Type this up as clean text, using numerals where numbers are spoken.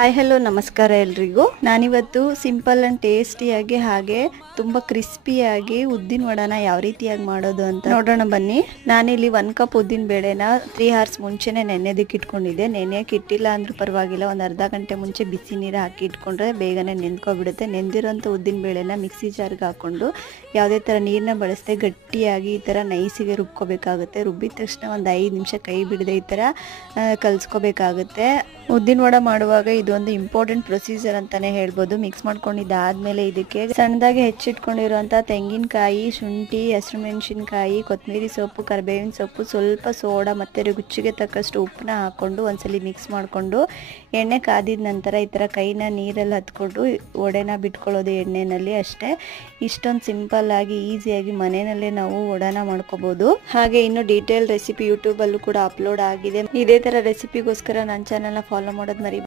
Hi hello ನಮಸ್ಕಾರ ಎಲ್ರಿಗೂ. ನಾನಿವತ್ತು ಸಿಂಪಲ್ ಆ್ಯಂಡ್ ಟೇಸ್ಟಿಯಾಗಿ ಹಾಗೆ ತುಂಬ ಕ್ರಿಸ್ಪಿಯಾಗಿ ಉದ್ದಿನ ವಡಾನ ಯಾವ ರೀತಿಯಾಗಿ ಮಾಡೋದು ಅಂತ ನೋಡೋಣ ಬನ್ನಿ. ನಾನಿಲ್ಲಿ 1 ಕಪ್ ಉದ್ದಿನ ಬೇಳೆನ 3 hours ಮುಂಚೆನೇ ನೆನೆದಕ್ಕೆ ಇಟ್ಕೊಂಡಿದ್ದೆ. ನೆನೆಯಕ್ಕೆ ಇಟ್ಟಿಲ್ಲ ಅಂದ್ರೂ ಪರವಾಗಿಲ್ಲ, ಒಂದು ಅರ್ಧ ಗಂಟೆ ಮುಂಚೆ ಬಿಸಿ ನೀರು ಹಾಕಿ ಇಟ್ಕೊಂಡ್ರೆ ಬೇಗನೆ ನೆಂದ್ಕೊಬಿಡುತ್ತೆ. ನೆಂದಿರೋಂಥ ಉದ್ದಿನ ಬೇಳೆನ ಮಿಕ್ಸಿ ಜಾರ್ಗೆ ಹಾಕ್ಕೊಂಡು ಯಾವುದೇ ಥರ ನೀರನ್ನ ಬಳಸದೆ ಗಟ್ಟಿಯಾಗಿ ಈ ಥರ ನೈಸಿಗೆ ರುಬ್ಕೋಬೇಕಾಗುತ್ತೆ. ರುಬ್ಬಿದ ತಕ್ಷಣ ಒಂದು 5 ನಿಮಿಷ ಕೈ ಬಿಡದೆ ಈ ಥರ ಕಲಿಸ್ಕೋಬೇಕಾಗುತ್ತೆ. ಉದ್ದಿನ ವಡ ಮಾಡುವಾಗ ಇದೊಂದು ಇಂಪಾರ್ಟೆಂಟ್ ಪ್ರೊಸೀಜರ್ ಅಂತಾನೆ ಹೇಳ್ಬೋದು. ಮಿಕ್ಸ್ ಮಾಡ್ಕೊಂಡಿದ್ದಾದ್ಮೇಲೆ ಇದಕ್ಕೆ ಸಣ್ಣದಾಗಿ ಹೆಚ್ಚಿಟ್ಕೊಂಡಿರುವಂಥ ತೆಂಗಿನಕಾಯಿ, ಶುಂಠಿ, ಹಸಿರುಮೆಣಸಿನಕಾಯಿ, ಕೊತ್ತಂಬರಿ ಸೊಪ್ಪು, ಕರಿಬೇವಿನ ಸೊಪ್ಪು, ಸ್ವಲ್ಪ ಸೋಡಾ ಮತ್ತು ರುಚಿಗೆ ತಕ್ಕಷ್ಟು ಉಪ್ಪನ್ನ ಹಾಕ್ಕೊಂಡು ಒಂದ್ಸಲಿ ಮಿಕ್ಸ್ ಮಾಡಿಕೊಂಡು ಎಣ್ಣೆ ಕಾದಿದ ನಂತರ ಈ ಥರ ಕೈನ ನೀರಲ್ಲಿ ಹತ್ಕೊಂಡು ವಡೆನ ಬಿಟ್ಕೊಳ್ಳೋದು ಎಣ್ಣೆನಲ್ಲಿ ಅಷ್ಟೇ. ಇಷ್ಟೊಂದು ಸಿಂಪಲ್ ಆಗಿ ಈಸಿಯಾಗಿ ಮನೆಯಲ್ಲೇ ನಾವು ವಡಾನ ಮಾಡ್ಕೋಬಹುದು. ಹಾಗೆ ಇನ್ನು ಡೀಟೇಲ್ ರೆಸಿಪಿ ಯೂಟ್ಯೂಬಲ್ಲೂ ಕೂಡ ಅಪ್ಲೋಡ್ ಆಗಿದೆ. ಇದೇ ಥರ ರೆಸಿಪಿಗೋಸ್ಕರ ನನ್ನ ಚಾನಲ್ನ ಫಾಲೋ ಮಾಡೋದು ಮರಿ